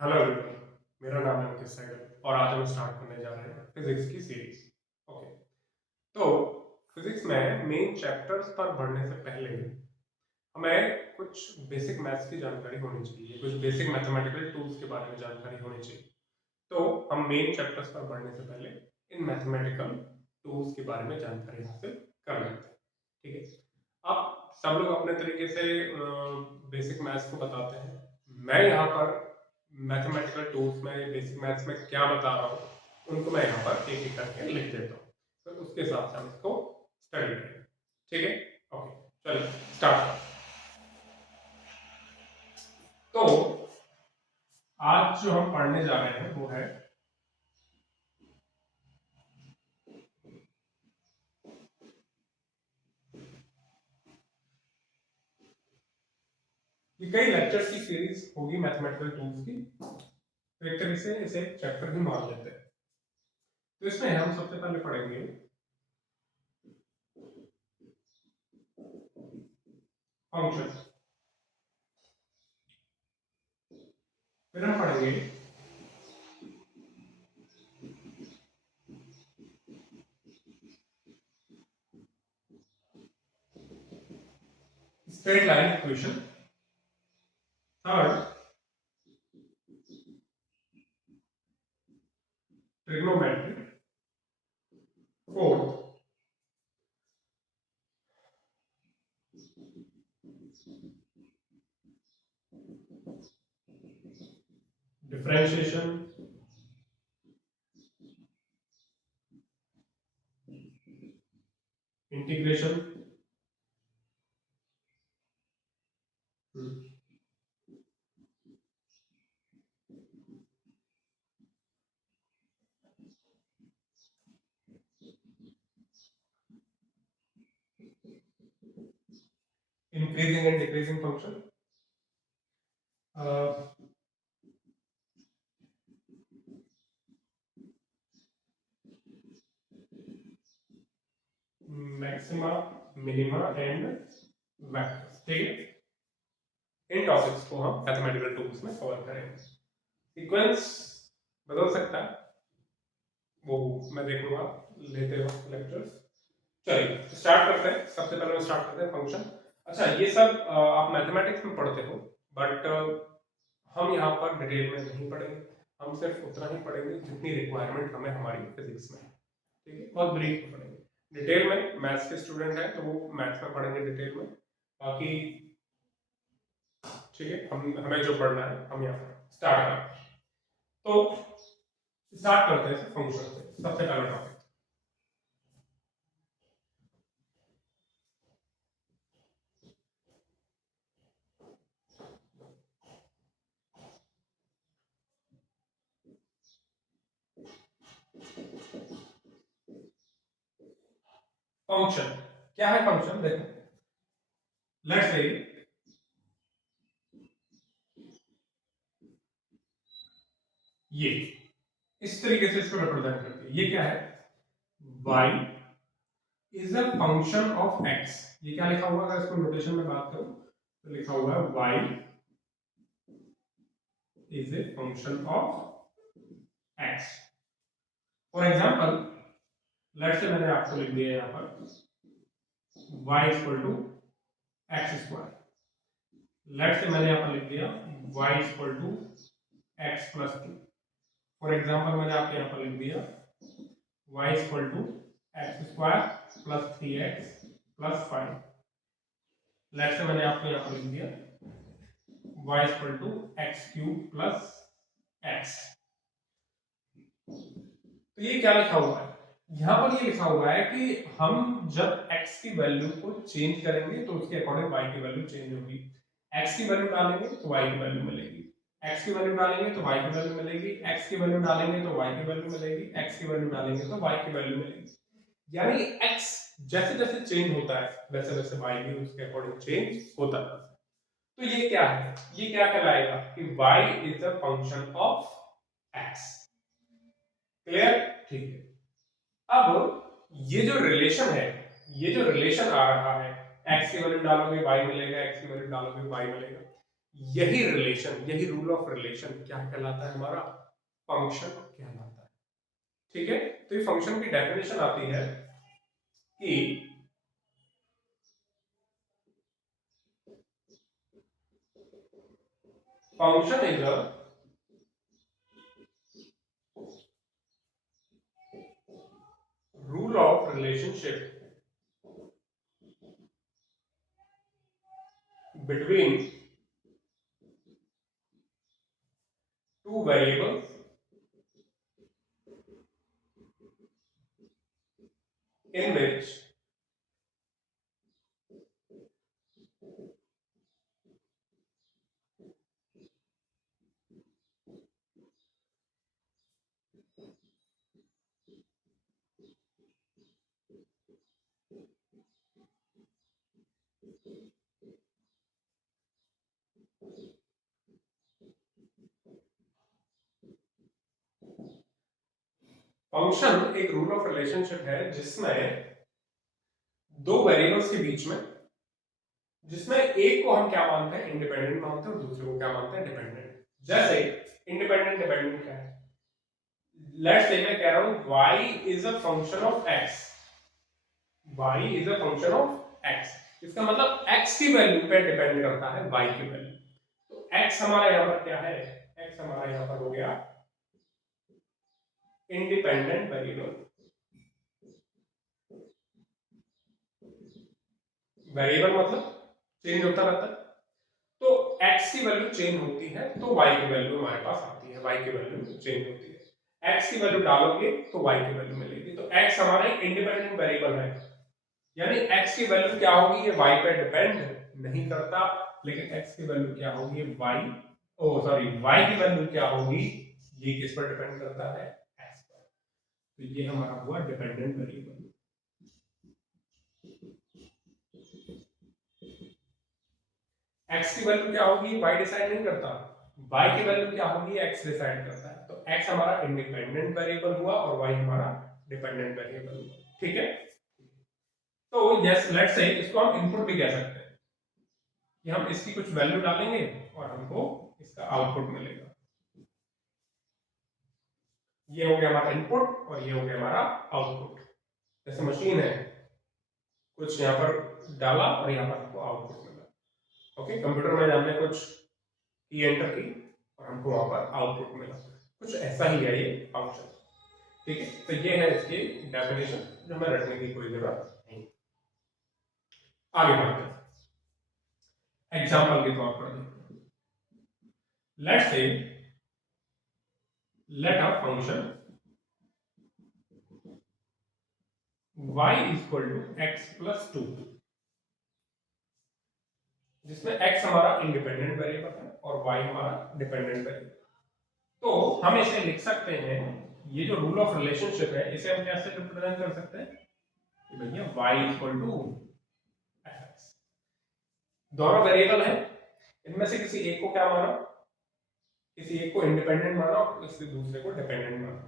Hello everyone, मेरा नाम है अंकित सहगल और आज हम स्टार्ट करने जा रहे हैं फिजिक्स की सीरीज। ओके, तो फिजिक्स में मेन चैप्टर्स पर बढ़ने से पहले हमें कुछ बेसिक मैथ्स की जानकारी होनी चाहिए, कुछ बेसिक मैथमेटिकल टूल्स के बारे में जानकारी होनी चाहिए। तो हम मेन चैप्टर्स पर बढ़ने से पहले इन मैथमेटिकल टूल्स के बारे में जानकारी हासिल कर लेते हैं। ठीक है, आप सब लोग अपने तरीके से बेसिक मैथ्स को बताते हैं। मैं यहाँ पर मैथमेटिकल टूल्स में बेसिक मैथ्स में क्या बता रहा हूँ उनको मैं यहाँ पर एक एक करके लिख देता हूँ, तो उसके हिसाब से हम इसको स्टडी करेंगे। ठीक है, ओके, चलिए स्टार्ट। तो आज जो हम पढ़ने जा रहे हैं वो है ये कई लेक्चर्स की सीरीज होगी मैथमेटिकल टूल्स की, तो एक तरीके से इसे चैप्टर भी मान लेते हैं। तो इसमें हम सबसे पहले पढ़ेंगे फंक्शन, फिर हम पढ़ेंगे straight line equation, third trigonometry, fourth differentiation, integration, increasing and decreasing function, maxima, minima and vectors. ठीक है, इन टॉपिक्स को हम मैथमेटिकल टूल्स में कवर करेंगे। सीक्वेंस बदल सकता है, वो मैं देखूंगा लेते वक्त लेक्चर्स। चलिए स्टार्ट करते हैं। सबसे पहले हम स्टार्ट करते हैं फंक्शन। अच्छा, ये सब आप मैथमेटिक्स में पढ़ते हो, बट हम यहाँ पर डिटेल में नहीं पढ़ेंगे। हम सिर्फ उतना ही पढ़ेंगे जितनी रिक्वायरमेंट हमें हमारी फिजिक्स में है। ठीक है, बहुत ब्रीफ में पढ़ेंगे। डिटेल में मैथ्स के स्टूडेंट हैं तो वो मैथ्स में पढ़ेंगे डिटेल में, बाकी ठीक है, हम हमें जो पढ़ना है हम यहाँ पर स्टार्ट करते हैं। तो स्टार्ट करते हैं फंक्शन से। सबसे पहला टॉपिक फंक्शन क्या है। फंक्शन देखो, लेट्स से ये इस तरीके से इसको रिप्रेजेंट करते हैं। ये क्या है, y is a function of x। ये क्या लिखा हुआ है, अगर इसको नोटेशन में बात करूं तो लिखा हुआ है y is a function of x। For example, let's से मैंने आपको लिख दिया यहाँ पर y equal to X square. लेट्स से मैंने यहाँ पर लिख दिया y equal to X plus two. For example मैंने आपको यहाँ पर लिख दिया y equal to X square plus three X plus five. Let's से मैंने आपको यहाँ पर लिख दिया y equal to X cube plus x. तो ये क्या लिखा हुआ है, यहाँ पर ये लिखा हुआ है कि हम जब x की वैल्यू को चेंज करेंगे तो उसके अकॉर्डिंग y की वैल्यू चेंज होगी। x की वैल्यू डालेंगे तो y की वैल्यू मिलेगी, x की वैल्यू डालेंगे तो y की वैल्यू मिलेगी, x की वैल्यू डालेंगे तो y की वैल्यू मिलेगी, x की वैल्यू डालेंगे तो y की वैल्यू मिलेगी। यानी x जैसे जैसे चेंज होता है वैसे वैसे y भी उसके अकॉर्डिंग चेंज होता है। तो ये क्या है, ये क्या कहलाएगा कि y is a function of x। Clear, ठीक है। अब ये जो रिलेशन है, ये जो रिलेशन आ रहा है, x की वैल्यू डालोगे y मिलेगा, x की वैल्यू डालोगे y मिलेगा, यही रिलेशन, यही रूल ऑफ रिलेशन क्या कहलाता है? हमारा फंक्शन कहलाता है। ठीक है, तो ये फंक्शन की डेफिनेशन आती है कि function is a rule of relationship between two variables in which function एक रूल ऑफ रिलेशनशिप है जिसमें दो वेरिएबल्स के बीच में, जिसमें एक को हम क्या मानते हैं? इंडिपेंडेंट मानते हैं, और दूसरे को क्या मानते हैं? डिपेंडेंट। जैसे इंडिपेंडेंट डिपेंडेंट क्या है? लेट्स से मैं कह रहा हूं y is a function of x, y is a function of x, इसका मतलब x की वैल्यू पे डिपेंड करता है y की वैल्यू। तो x हमारा यहां पर क्या है? x हमारा यहां पर हो गया इंडिपेंडेंट वेरिएबल। वेरिएबल मतलब चेंज होता रहता है, तो x की वैल्यू चेंज होती है तो y की वैल्यू हमारे पास आती है, y की वैल्यू चेंज होती है। x की वैल्यू डालोगे तो y की वैल्यू मिलेगी। तो x हमारा एक इंडिपेंडेंट वेरिएबल है, यानी x की वैल्यू क्या होगी? ये y पे डिपेंड नहीं करता, लेकिन x की वैल्यू क्या होगी? y की वैल्यू क्या होगी? ये किस पर डिपेंड करता है? x पर। तो ये हमारा हुआ डिपेंडेंट वेरिएबल। x की वैल्यू क्या होगी? y डिसाइड नहीं करता, y की वैल्यू क्या होगी? x डिसाइड करता है। तो x हमारा इंडिपेंडेंट वेरिएबल हुआ और y हमारा डिपेंडेंट वेरिएबल हुआ। ठीक है, तो यस, लेट्स से इसको हम इनपुट भी कह सकते हैं कि हम इसकी कुछ वैल्यू डालेंगे और हमको इसका आउटपुट मिलेगा। ये हो गया हमारा इनपुट और ये हो गया हमारा आउटपुट। जैसे मशीन है, कुछ यहाँ पर डाला और यहाँ पर हमको आउटपुट मिला। ओके, कंप्यूटर में हमने कुछ की एंटर की और हमको वहां पर आउटपुट मिला। कुछ ऐसा ही है ये फंक्शन। ठीक है, तो ये है इसकी डेफिनेशन जो हमें रटने की कोई जरूरत नहीं। आगे बढ़ते हैं, एग्जाम्पल के तौर पर देखते हैं। Let's say let a function y equal to x plus 2, जिसमें x हमारा इंडिपेंडेंट वेरिएबल है और y हमारा डिपेंडेंट वेरिएबल। तो हम इसे लिख सकते हैं, ये जो रूल ऑफ रिलेशनशिप है इसे हम कैसे रिप्रेजेंट कर सकते हैं कि भैया y इक्वल टू fx। दोनों वेरिएबल है, इनमें से किसी एक को क्या माना? किसी एक को इंडिपेंडेंट माना और किसी दूसरे को डिपेंडेंट माना।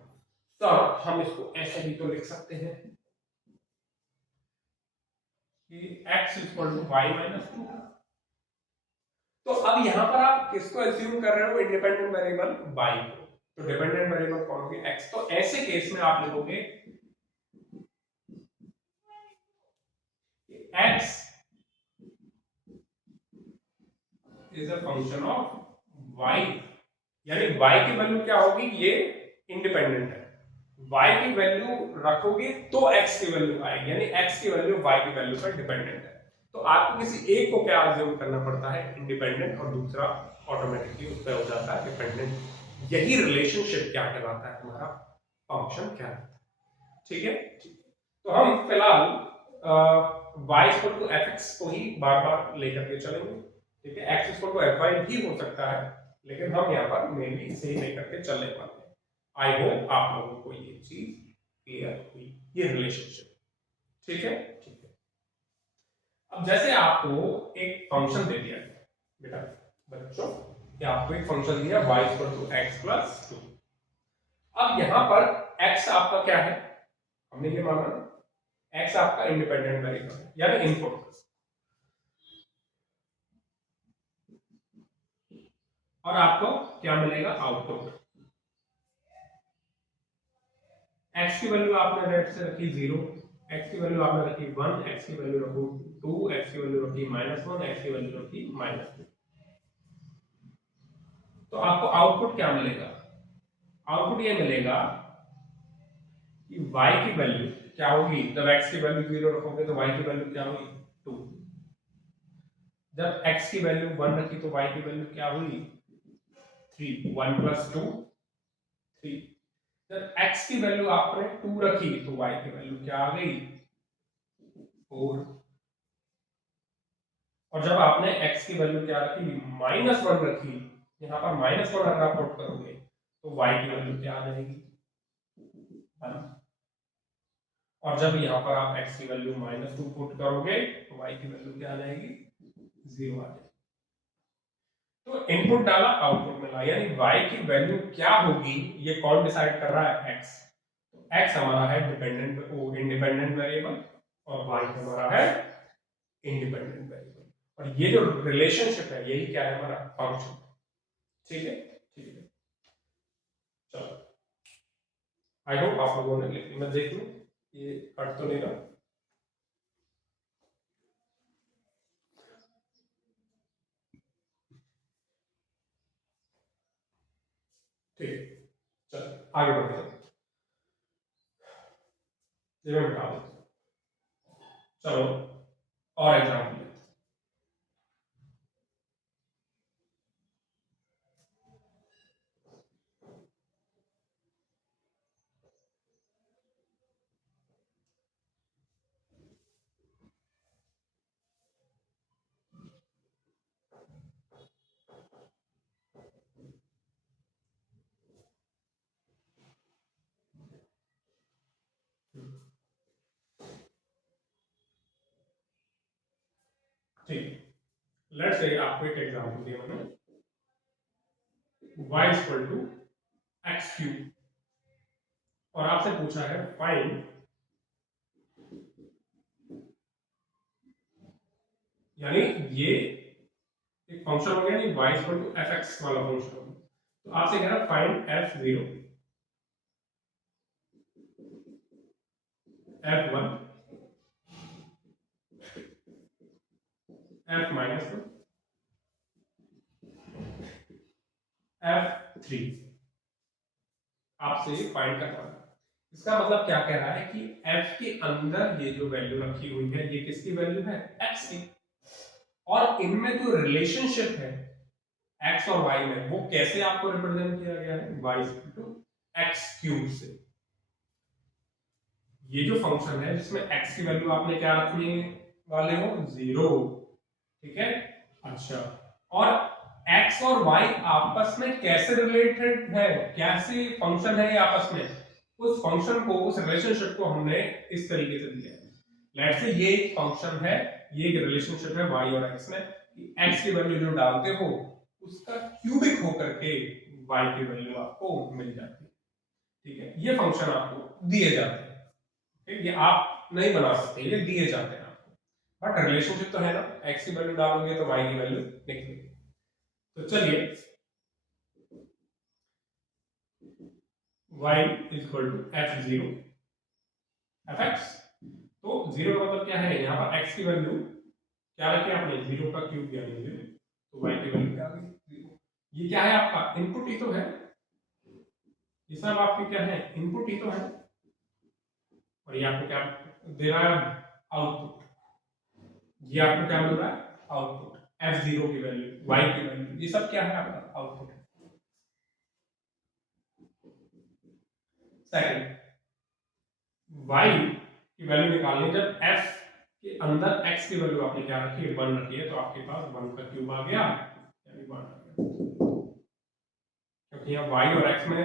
तो हम इसको ऐसे भी तो लिख सकते हैं कि x equal to y minus 2। तो अब यहां पर आप किसको एज्यूम कर रहे हो? इंडिपेंडेंट वेरिएबल y को। तो डिपेंडेंट वेरिएबल कौन होगी? x। तो ऐसे केस में आप लिखोगे x is a function of y, यानी y की वैल्यू क्या होगी? ये इंडिपेंडेंट है, y की वैल्यू रखोगे तो x की वैल्यू आएगी, यानी x की वैल्यू y की वैल्यू पर डिपेंडेंट है। तो आपको किसी एक को क्या अज्यूम करना पड़ता है? इंडिपेंडेंट, और दूसरा ऑटोमेटिकली उस पर हो जाता है डिपेंडेंट। यही रिलेशनशिप क्या कहलाता है? हमारा फंक्शन कहलाता है। ठीक है, तो हम फिलहाल y इक्वल टू fx को ही बार बार लेकर के चलेंगे। ठीक है, x इक्वल टू fy भी हो सकता है, लेकिन हम यहाँ पर मेनली इसे ही लेकर के चलने वाले हैं। आई होप आप लोगों को ये चीज क्लियर हुई, ये रिलेशनशिप। ठीक है, ठीक है। अब जैसे आपको एक फंक्शन दे दिया गया बेटा, बच्चों, कि आपको एक फंक्शन दिया y equal to x plus 2। अब यहाँ पर x आपका क्या है? हमने ये माना x आपका इंडिपेंडेंट वेरिएबल है, यानी इनपुट। और आपको क्या मिलेगा, आउटपुट। एक्स की वैल्यू आपने रेट से रखी 0, एक्स की वैल्यू आपने रखी 1, एक्स की वैल्यू रखो 2, एक्स की वैल्यू रखी -1, एक्स की वैल्यू रखी -2। तो आपको आउटपुट क्या मिलेगा, आउटपुट ये मिलेगा कि y की वैल्यू क्या होगी, जब x की वैल्यू 0 रखोगे तो y की वैल्यू क्या होगी 2, जब x की वैल्यू 1 रखी तो y की वैल्यू क्या हुई 3, 1 + 2 3, जब x की वैल्यू आपने 2 रखी तो y की वैल्यू क्या आ गई 4, और जब आपने x की वैल्यू क्या रखी -1 रखी, यहाँ पर -1 अगर आप पुट करोगे तो y की वैल्यू क्या आ जाएगी 1, और जब यहाँ पर आप x की वैल्यू -2 पुट करोगे तो y की वैल्यू क्या आ जाएगी 0 आ जाएगी। तो इनपुट डाला आउटपुट मिला, यानी y की वैल्यू क्या होगी ये कौन डिसाइड कर रहा है, x। तो x हमारा है डिपेंडेंट इंडिपेंडेंट वेरिएबल और y हमारा है इंडिपेंडेंट वेरिएबल, और ये जो रिलेशनशिप है यही क्या है हमारा फंक्शन। ठीक है, ठीक है, चलो आई होप आप लोगों ने लिख, मैं देख लूं ये कट तो नहीं रहा। ठीक है, चलो आगे बढ़ते हैं, ये मैं बता देता हूं। चलो और एग्जाम्पल लेते हैं। ठीक, लेट्स से आपको एक एग्जांपल दिया मैंने, y = x³ और आपसे पूछा है फाइंड, यानी ये एक फंक्शन हो गया, नहीं y = fx वाला फंक्शन, तो आपसे कह रहा है find f0, f1, f-1, f3, आपसे ये फाइंड करना है। इसका मतलब क्या कह रहा है कि f के अंदर ये जो वैल्यू रखी हुई है ये किसकी वैल्यू है, x की, और इनमें जो रिलेशनशिप है x और y में वो कैसे आपको रिप्रेजेंट किया गया है, y = x³ से। ये जो फंक्शन है जिसमें x की वैल्यू आपने क्या रखने वाले हो 0, ठीक है, अच्छा, और x और y आपस में कैसे रिलेटेड है, कैसे फंक्शन है ये आपस में, उस फंक्शन को, उस रिलेशनशिप को हमने इस तरीके से दिया है। लेट्स से ये एक फंक्शन है, ये एक रिलेशनशिप है y और x में, कि x की वैल्यू जो डालते हो उसका क्यूबिक होकर के y की वैल्यू आपको मिल जाती है। ठीक है, ये फंक्शन आपको दिए जाते हैं, ठीक, ये आप नहीं बना सकते, ये दिए जाते हैं आपको, बट रिलेशनशिप तो है ना, x की वैल्यू डालोगे तो y की वैल्यू निकलेगी। तो चलिए y = f0 fx, तो 0 का मतलब क्या है, यहाँ पर x की वैल्यू क्या रखी आपने 0 का क्यूब यानी 0, तो y की वैल्यू क्या आ गई 0। ये क्या है आपका इनपुट ही तो है, ये सब आपके क्या है इनपुट ही तो है, और ये आपको क्या दे रहा है आउटपुट, ये आपको क्या मिल रहा है आउटपुट, f0 की वैल्यू, y की वैल्यू, ये सब क्या है आपका आउटपुट। सेकंड, y की वैल्यू निकालनी है जब f के अंदर x की वैल्यू आपने क्या रखी है 1 रखी है, तो आपके पास 1 का क्यूब आ गया, यानी 1 आ गया, क्योंकि यहाँ y और x में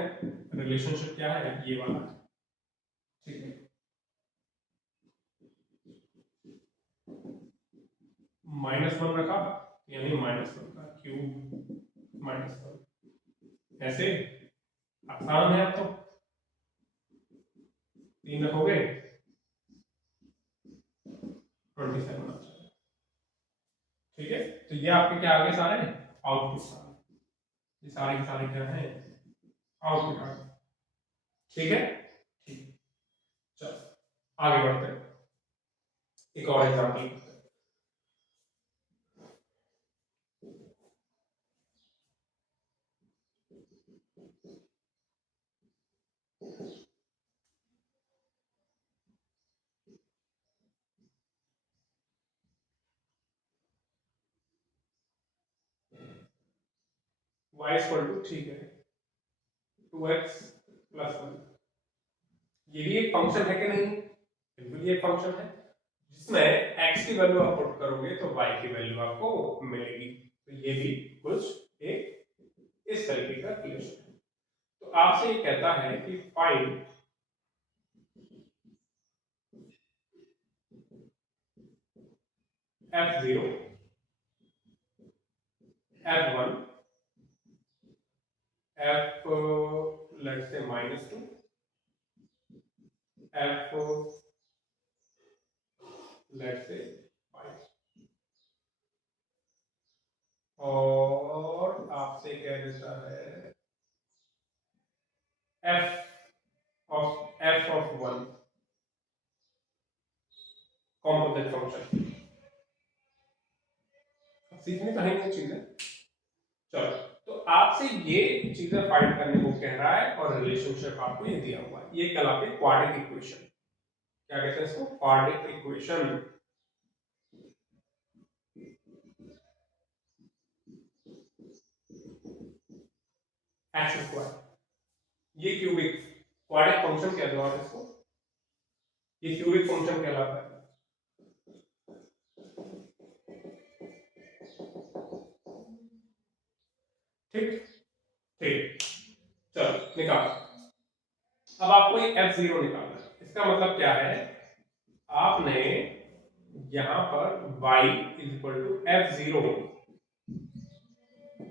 रिलेशनशिप क्या है ये वाला, ठीक है, -1 रखा यानी -1 का क्यूब -1, ऐसे आसान है, अब तो 3 रखोगे 27 आ जाएगा। ठीक है, तो ये आपके क्या आ गए सारे आउटपुट आ गए। ये सारे क्या है, आउटपुट आ गए। ठीक है, ठीक, चलो आगे बढ़ते हैं, एक और एग्जांपल करते हैं। y इक्वल टू, ठीक है, 2x प्लस 1, ये भी एक फंक्शन है कि नहीं, बिल्कुल ये फंक्शन है, जिसमें x की वैल्यू आप पुट करोगे तो y की वैल्यू आपको मिलेगी। तो ये भी कुछ एक इस तरीके का रिलेशन है। तो आपसे ये कहता है कि find f0, f1, f let's say -2, f let's say 5, और आपसे कह देता है f of 1 कॉम्पोजिट फंक्शन। सीखने तो है ये चीजें, चलो, तो आपसे ये चीजें फाइंड करने को कह रहा है और रिलेशनशिप आपको ये दिया हुआ है, ये कहलाती है क्वाड्रेटिक इक्वेशन। क्या कहते हैं इसको, क्वाड्रेटिक इक्वेशन। एक्स स्क्वायर, ये क्यूबिक क्वाड्रेटिक फंक्शन कह दो आप इसको, ये क्यूबिक फंक्शन कहलाता है। ठीक, ठीक, चलो निकाल। अब आपको ये f0 निकालना है, इसका मतलब क्या है, आपने यहां पर y इक्वल टू f0,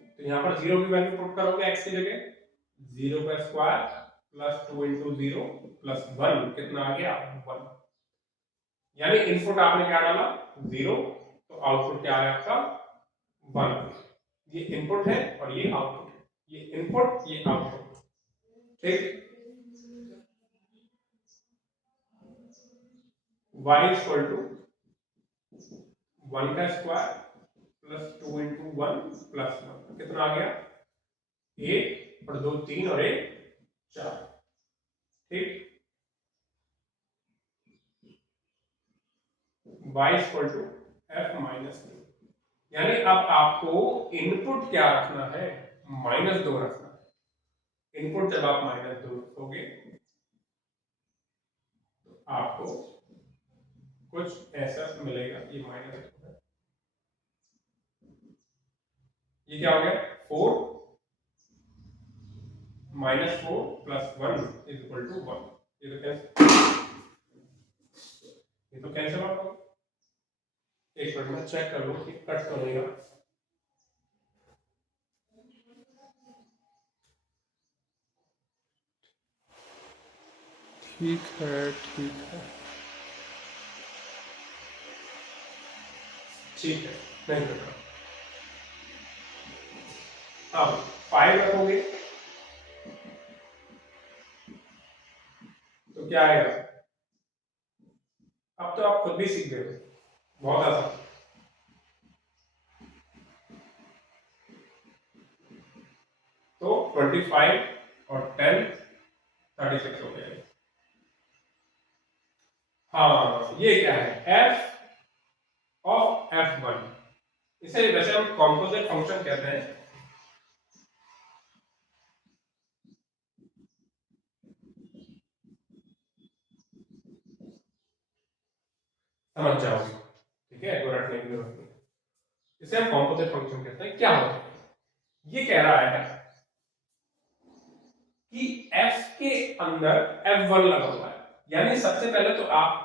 तो यहां पर 0 की वैल्यू पुट करोगे x की जगह, 0 का स्क्वायर प्लस 2 इंटू 0 प्लस 1, कितना आ गया 1, यानी इनपुट आपने क्या डाला 0, तो आउटपुट क्या है आपका 1। ये इनपुट है और ये आउटपुट है, ये इनपुट ये आउटपुट, ठीक। y इक्वल टू 1 का स्क्वायर प्लस 2 इंटू 1 प्लस 1, कितना आ गया 1 और 2 3 और 1 4, ठीक। y equal to f minus 2, यानी अब आपको इनपुट क्या रखना है, -2 रखना है। इनपुट जब आप -2 रखोगे तो आपको कुछ ऐसा मिलेगा, ये माइनस, ये क्या हो गया 4 -4 प्लस 1 इज इक्वल टू 1, ये तो कैंसिल आउट होगा। एक मिनट में चेक कर लो कि कट तो नहीं रहा। ठीक है, ठीक है, ठीक है, नहीं कट रहा। अब 5 रखोगे तो क्या आएगा, अब तो आप खुद भी सीख गए, बहुत आसान। तो 25 और 10 36 हो गया। हाँ, ये क्या है f ऑफ f1, इसे वैसे हम कॉम्पोजिट फंक्शन कहते हैं। समझ जाओगे, ठीक है, तो रटने की जरूरत नहीं, इसे हम कॉम्पोजिट फंक्शन कहते हैं। क्या होता है, ये कह रहा है कि f के अंदर f1 लगा हुआ है, यानी सबसे पहले तो आप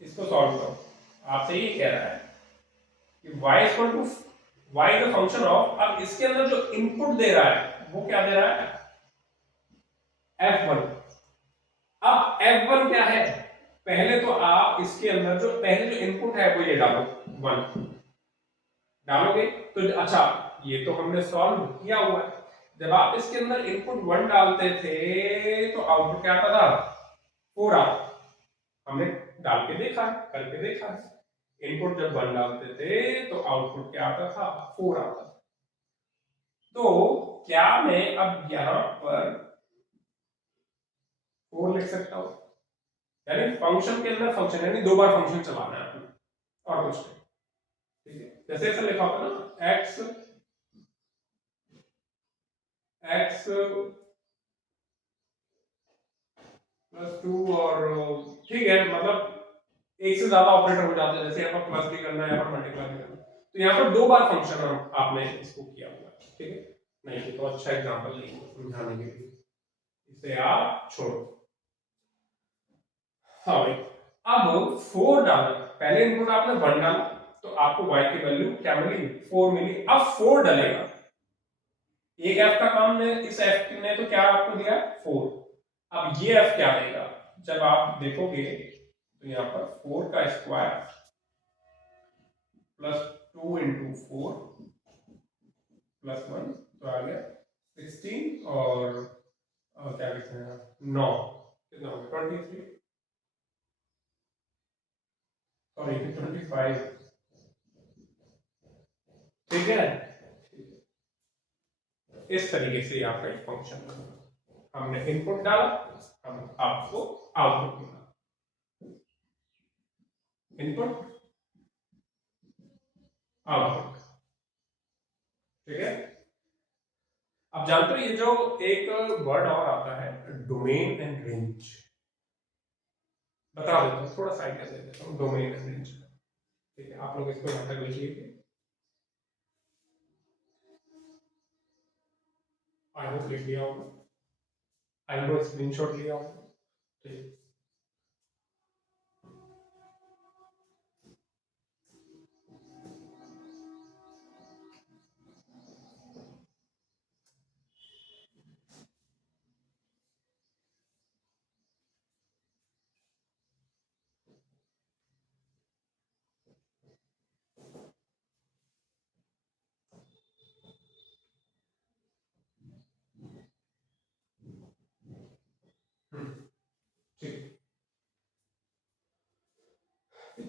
इसको सॉल्व करो। आपसे ये कह रहा है कि y इक्वल टू y का फंक्शन ऑफ, अब इसके अंदर जो इनपुट दे रहा है वो क्या दे रहा है f1। अब f1 क्या है, पहले तो आप इसके अंदर जो पहले जो इनपुट है वो ये डालो 1 डालोगे तो अच्छा, ये तो हमने सॉल्व किया हुआ है, जब आप इसके अंदर इनपुट 1 डालते थे तो आउटपुट क्या आता था, 4 आता। हमने डाल के देखा है, करके देखा है। इनपुट जब 1 डालते थे तो आउटपुट क्या आता था, 4 आता था। तो क्या मैं अब यहां पर 4 लिख सकता हूं, यानी फंक्शन के अंदर फंक्शन, यानी 2 बार फंक्शन चलाना है आपने, और कुछ नहीं। ठीक है, जैसे ऐसा लिखा होगा ना, x प्लस 2, और ठीक है, मतलब एक से ज्यादा ऑपरेटर हो जाते हैं, जैसे यहाँ पर प्लस भी करना है, यहाँ पर मल्टीप्लाई भी करना है, तो यहाँ पर 2 बार फंक्शन आपने इसको किया हुआ है। ठीक है, नहीं तो अच्छा एग्जांपल नहीं समझाने के लिए, इसे आप छोड़ो। हाँ भाई, अब 4 डालना, पहले इनपुट आपने 1 डाला तो आपको y की वैल्यू क्या मिली, 4 मिली। अब 4 डलेगा, एक f का काम ने, इस f ने तो क्या आपको दिया, 4। अब ये f क्या देगा, जब आप देखोगे तो यहाँ पर 4 का स्क्वायर प्लस 2 इंटू 4 प्लस 1, तो आ गया 16, और क्या कहते हैं 9, कितना हो गया 23, सॉरी 25। ठीक है, इस तरीके से आपका एक फंक्शन बना, हमने इनपुट डाला, हम आपको आउटपुट मिला, इनपुट आउटपुट। ठीक है, अब जानते हो ये जो एक वर्ड और आता है, डोमेन एंड रेंज, बता देता हूँ, थोड़ा साइड कर देता हूँ, डोमेन एंड रेंज। ठीक है, आप लोग इसको यहां तक लिख लीजिए, आई होप लिख लिया होगा, आई होप स्क्रीनशॉट लिया होगा। ठीक, ठीक,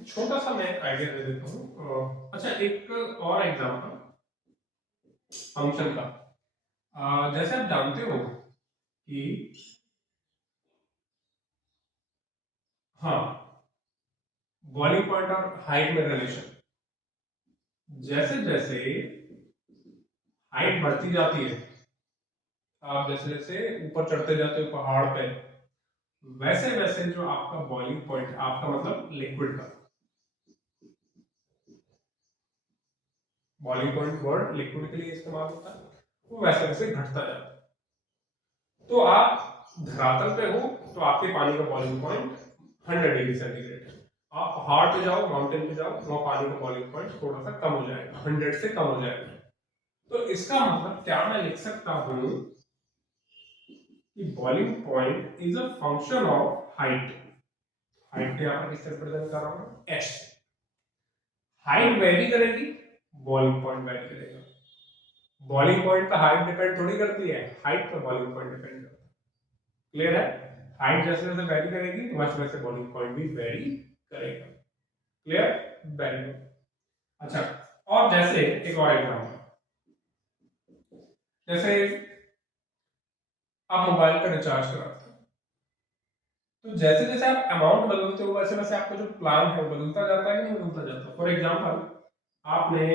छोटा सा मैं आइडिया दे देता हूँ। अच्छा, एक और एग्जांपल फंक्शन का, जैसे आप जानते हो कि, हाँ, बॉइलिंग पॉइंट और हाइट में रिलेशन, जैसे जैसे हाइट बढ़ती जाती है, आप जैसे जैसे ऊपर चढ़ते जाते हो पहाड़ पे, वैसे वैसे जो आपका बॉइलिंग पॉइंट, आपका मतलब लिक्विड का, बॉइलिंग पॉइंट वर्ड लिक्विड के लिए इस्तेमाल होता है, वो वैसे वैसे घटता जाता है। तो आप धरातल पे हो तो आपके पानी का बॉइलिंग पॉइंट 100 डिग्री सेंटीग्रेड है, आप पहाड़ पे जाओ, माउंटेन पे जाओ, वहां पानी का बॉइलिंग पॉइंट थोड़ा सा कम हो जाएगा, 100 से कम हो जाएगा। तो इसका मतलब क्या मैं लिख सकता हूं कि boiling point is a function of height. Height पे यहां पर किससे रिप्रेजेंट कर रहा हूं, एच। हाइट वेरी करेगी, बॉइलिंग पॉइंट वेरी करेगा। बॉइलिंग पॉइंट पर हाइट डिपेंड थोड़ी करती है, हाइट पर बॉइलिंग पॉइंट डिपेंड करता है। क्लियर है, हाइट जैसे जैसे वेरी करेगी वैसे वैसे बॉइलिंग पॉइंट भी वेरी करेगा। Clear, very good. अच्छा, और जैसे एक और एग्जांपल, जैसे आप मोबाइल का रिचार्ज कराते हो, तो जैसे जैसे आप अमाउंट बदलते हो वैसे वैसे आपका जो प्लान है वो बदलता जाता है कि नहीं बदलता जाता। फॉर एग्जांपल, आपने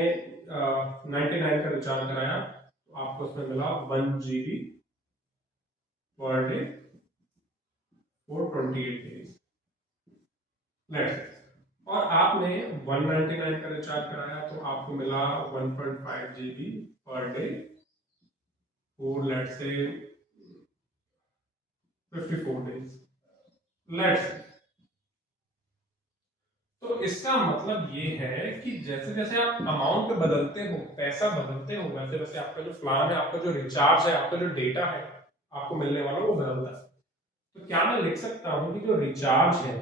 99 का रिचार्ज कराया तो आपको उसमें मिला 1 GB per day for 28 days, और आपने 199 का रिचार्ज कराया तो आपको मिला 1.5 GB per day for let's say 54 days, let's. तो इसका मतलब ये है कि जैसे जैसे आप अमाउंट बदलते हो, पैसा बदलते हो, वैसे वैसे आपका जो प्लान है, आपका जो रिचार्ज है, आपका जो डेटा है आपको मिलने वाला वो बदलता है। तो क्या मैं लिख सकता हूं कि जो रिचार्ज है,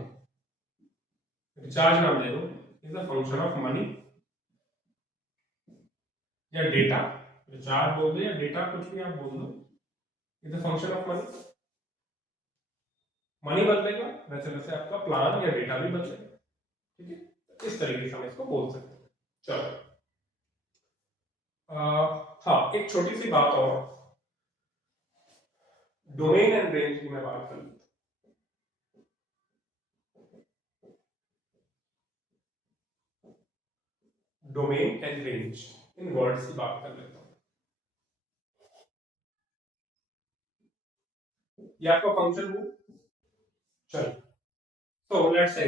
रिचार्ज नाम दे दो, is a function of money या डेटा, चार्ज बोल दो या डेटा, कुछ भी आप बोल दो, is a function of money. Money बदलेगा वैसे वैसे आपका प्लान या डेटा भी बदलेगा, ठीक है। इस तरीके से हम इसको बोल सकते हैं। चलो हाँ, एक छोटी सी बात और, डोमेन एंड रेंज की मैं बात कर लूँ। Domain and range in words की बात कर लेता हूँ। ये आपका फंक्शन हो, चलो so let's say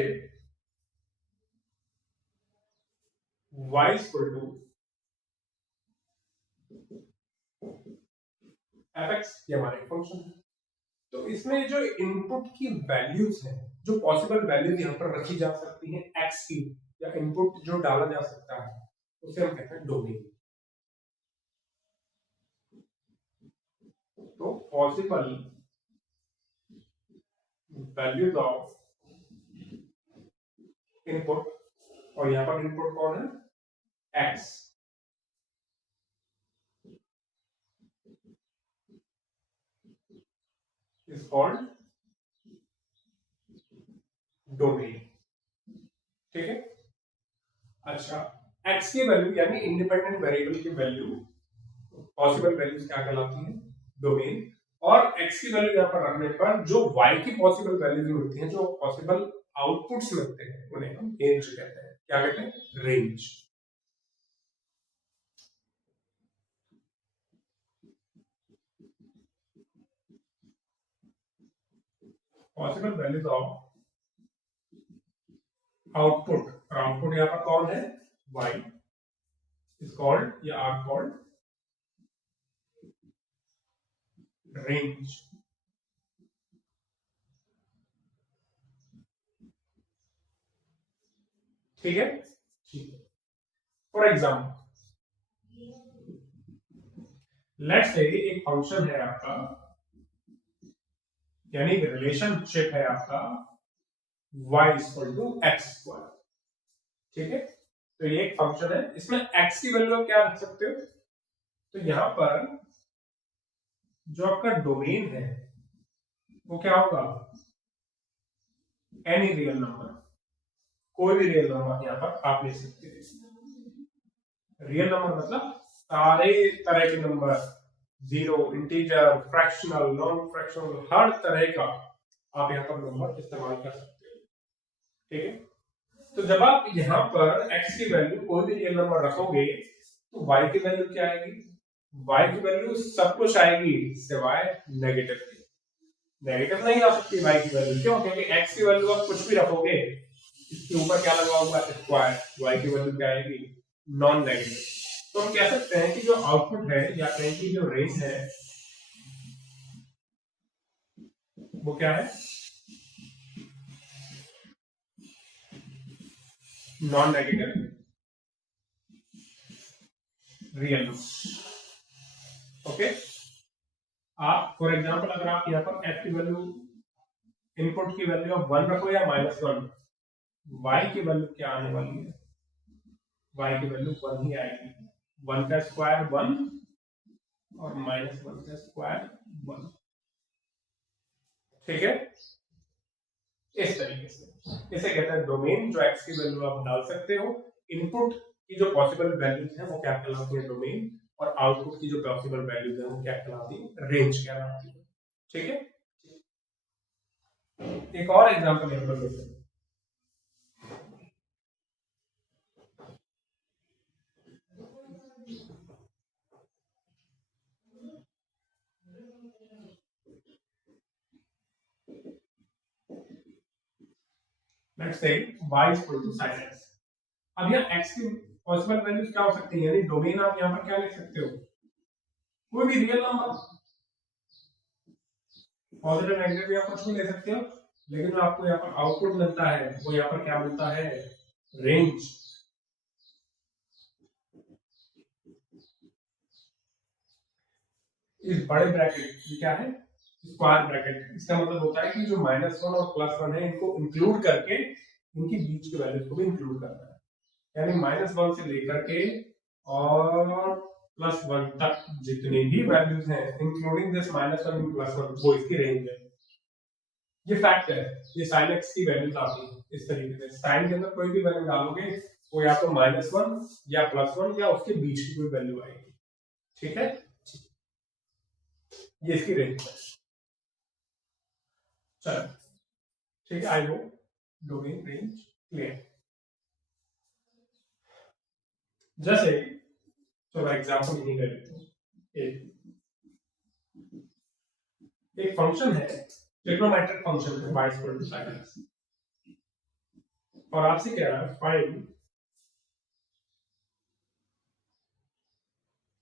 y is equal to fx, ये हमारा फंक्शन है। तो इसमें जो इनपुट की वैल्यूज हैं, जो पॉसिबल वैल्यूज यहाँ पर रखी जा सकती हैं x की, या इनपुट जो डाला जा सकता है, उसे हम कहते हैं डोमेन। तो पॉसिबल वैल्यूज ऑफ इनपुट, और यहाँ पर इनपुट कौन है, x, इज कॉल्ड डोमेन, ठीक है। अच्छा, x की वैल्यू यानी इंडिपेंडेंट वेरिएबल की वैल्यू, पॉसिबल वैल्यूज क्या कहलाती है, डोमेन। और x की वैल्यू यहाँ पर रखने पर जो y की पॉसिबल वैल्यूज मिलती हैं, जो पॉसिबल आउटपुट्स मिलते हैं, उन्हें हम रेंज कहते हैं। क्या कहते हैं, range. Possible values of output, और आउटपुट यहाँ पर कौन है, y, इज कॉल्ड या आर कॉल्ड रेंज, ठीक है। फॉर एग्जाम्पल लेट्स से एक फंक्शन है आपका, यानी रिलेशनशिप है आपका y equal to X square, ठीक है। तो ये एक फंक्शन है, इसमें x की वैल्यू आप क्या रख सकते हो, तो यहां पर जो आपका डोमेन है वो क्या होगा, एनी रियल नंबर, कोई भी रियल नंबर यहां पर आप ले सकते हैं। रियल नंबर मतलब सारे तरह के number, zero, integer, fractional, non fractional, हर तरह का आप यहाँ पर नंबर इस्तेमाल कर सकते हो, ठीक है। तो जब आप यहाँ पर x की वैल्यू कोई भी रियल नंबर रखोगे, तो y की वैल्यू क्या आएगी, y की वैल्यू सब कुछ आएगी सिवाय नेगेटिव की। नेगेटिव नहीं आ सकती y की वैल्यू, क्यों, क्योंकि x की वैल्यू आप कुछ भी रखोगे, इसके ऊपर क्या लगा होगा, स्क्वायर, y की वैल्यू क्या आएगी, नॉन नेगेटिव। तो हम कह सकते हैं कि जो आउटपुट है या कहें कि जो रेंज है वो क्या है, non negative real number, okay. आप फॉर एग्जांपल अगर आप यहाँ पर f की वैल्यू, इनपुट की वैल्यू ऑफ 1 रखो या -1, y की वैल्यू क्या आने वाली है, y की वैल्यू 1 ही आएगी। 1 का स्क्वायर 1 और -1 का स्क्वायर 1, ठीक है। इस तरीके से इसे कहते हैं डोमेन। जो x की वैल्यू आप डाल सकते हो, इनपुट की जो पॉसिबल वैल्यूज है वो क्या कहलाती है, डोमेन, और आउटपुट की जो पॉसिबल वैल्यूज है वो क्या कहलाती है, रेंज कहलाती है, ठीक है। एक और एग्जांपल यहां पर लेते हैं। Let's say y equal to sin x। अब यहाँ x की पॉसिबल वैल्यूज क्या हो सकती है, यानी डोमेन आप यहाँ पर क्या लिख सकते हो, कोई भी रियल नंबर, पॉजिटिव नेगेटिव या कुछ भी ले सकते हो, लेकिन जो आपको यहाँ पर आउटपुट मिलता है वो यहाँ पर क्या मिलता है, रेंज। इस बड़े ब्रैकेट ये क्या है, स्क्वायर ब्रैकेट, इसका मतलब होता है कि जो -1 और +1 है इनको इंक्लूड करके इनकी बीच के वैल्यूज को भी इंक्लूड करना है, यानी -1 से लेकर के और +1 तक जितनी भी वैल्यूज हैं इंक्लूडिंग दिस -1 +1 वो इसकी रेंज है। ये फैक्ट है, ये sin x की वैल्यूज आती है इस तरीके से। sin के अंदर कोई भी वैल्यू डालोगे वो या तो -1 या +1 या उसके बीच की कोई वैल्यू आएगी। ठीक है, ये इसकी रेंज है। चलो ठीक है, I hope domain range clear. जैसे चलो एग्जांपल यही ले लेते हैं। एक फंक्शन है, ट्रिग्नोमेट्रिक फंक्शन है y = sin x, और आपसे कह रहा है फाइंड,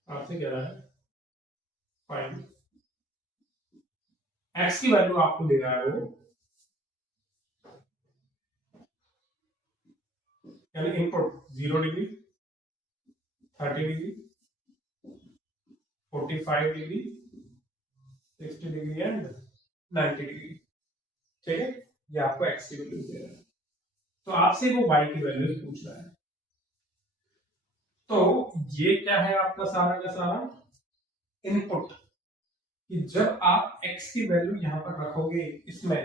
आपसे कह रहा है फाइंड x की वैल्यू आपको दे रहा है वो, यानी input 0 degree, 30 degree, 45 degree, 60 degree and 90 degree. ठीक है, ये आपको x की वैल्यू दे रहा है, तो आपसे वो y की वैल्यू पूछ रहा है। तो ये क्या है आपका सारा का सारा इनपुट, कि जब आप x की वैल्यू यहां पर रखोगे इसमें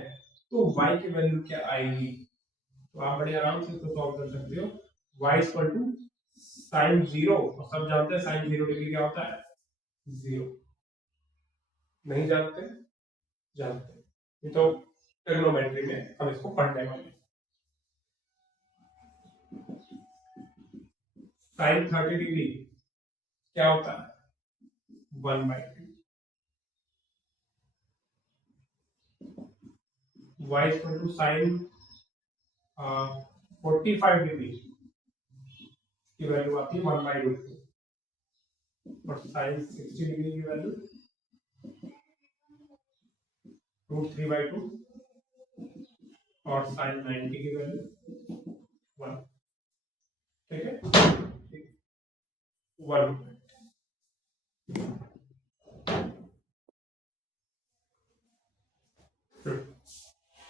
तो y की वैल्यू क्या आएगी। तो आप बड़े आराम से इसको सॉल्व कर सकते हो। y = sin 0, और सब जानते हैं sin 0 डिग्री क्या होता है, 0। नहीं जानते, जानते, ये तो ट्रिग्नोमेट्री में हम इसको पढ़ने वाले। sin 30 डिग्री क्या होता है, 1/2। y = sin 45 डिग्री की वैल्यू आती है 1/√2, और sin 60 डिग्री की वैल्यू √3/2, और sin 90 की वैल्यू 1। ठीक है, 1।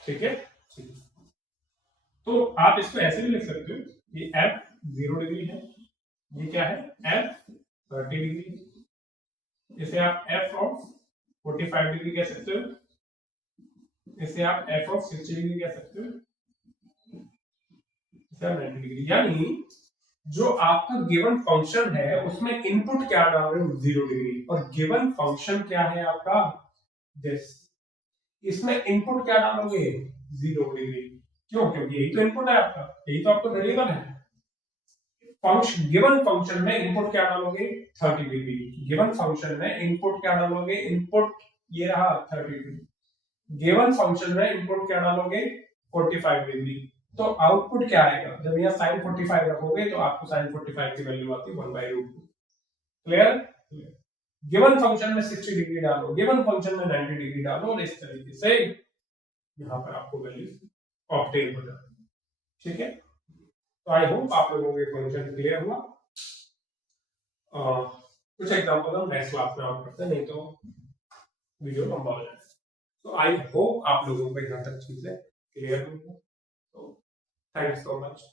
ठीक है, तो आप इसको ऐसे भी लिख सकते हो कि f 0 डिग्री है, ये क्या है f 30 डिग्री, इसे आप f of 45 डिग्री कह सकते हो, इसे आप f of 60 डिग्री कह सकते हो, इसे आप 90 डिग्री। यानी जो आपका गिवन फंक्शन है उसमें इनपुट क्या डाल रहे हो, 0 डिग्री, और गिवन फंक्शन क्या है आपका दिस, इसमें इनपुट क्या डालोगे, 0 डिग्री। क्यों, क्योंकि यही तो इनपुट है आपका, यही तो आपका वेरिएबल है। फंक्शन, गिवन फंक्शन में इनपुट क्या डालोगे, 30 डिग्री। गिवन फंक्शन में इनपुट क्या डालोगे, इनपुट ये रहा 30 डिग्री। गिवन फंक्शन में इनपुट क्या डालोगे, 45 डिग्री। तो आउटपुट क्या आएगा, जब यहाँ sin 45 रखोगे तो आपको sin 45 की वैल्यू आती है 1/√2। क्लियर, गिवन फंक्शन में 60 डिग्री डालो, गिवन फंक्शन में 90 डिग्री डालो, और इस तरीके से यहाँ पर आपको वैल्यू ऑब्टेन हो जाती है। ठीक है, तो आई होप आप लोगों को फंक्शन क्लियर हुआ। कुछ एग्जांपल हम नेक्स्ट क्लास में आप करते हैं, नहीं तो वीडियो लंबा हो जाएगा। तो आई होप आप लोगों को यहाँ तक चीजें क्लियर हुई। तो थैंक्स सो मच।